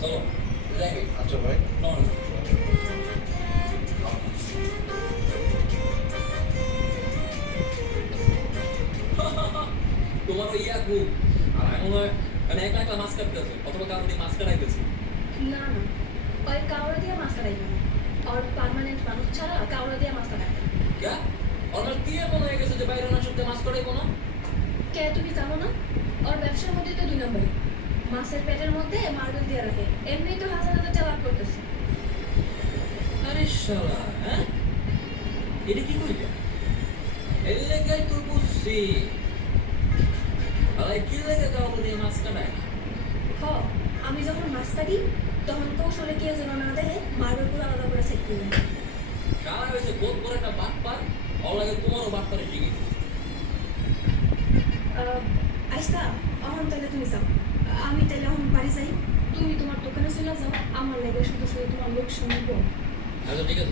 চলো যাই। আচ্ছা ভাই। নন তোমার ওই ইয়াকু আর আমি মনে হয় মানে একলা একলা মাছ কাটতেছে অথবা কারণ দিয়ে মাছ কাটাইতেছে। না না, ওই কাউরা দিয়ে মাছ কাটাইবে না। আর পার্মানেন্ট মানুষ ছাড়া কাউরা দিয়ে মাছ কাটায় না। ক্যা ওনার কি এমন হয়ে গেছে যে বাইরে না শুনতে মাছ কাটাইবো না? কে তুমি জানো না? ওর ব্যবসার মধ্যে তো 2 নম্বরই। মাছের পেটের মধ্যে মার্বেল দিয়ে রাখে। এমনি তো হাজার হাজার টাকা লাভ করতেছে। আরে শালা হ্যাঁ এটা কি কইলা? এর লেগাই তুই বুঝছি আরে কি লেগে কাউকে দিয়ে মাছ কাটায় না? হ, আমি যখন মাছ কাটি তখন কৌশলে কেউ যেন না দেখে মার্বেলগুলো আলাদা করে সেট করে নেয়। সারা হয়েছে বোধ করে একটা বাট পার ওর লাগে তোমারও বাট পারে শিখি। আইসা, এখন তাহলে তুমি যাও। আমি তাহলে এখন বাড়ি যাই। তুমি তোমার দোকানে চলে যাও। আমার লাগে শুধু শুধু তোমার লোক শুনবো। আচ্ছা ঠিক আছে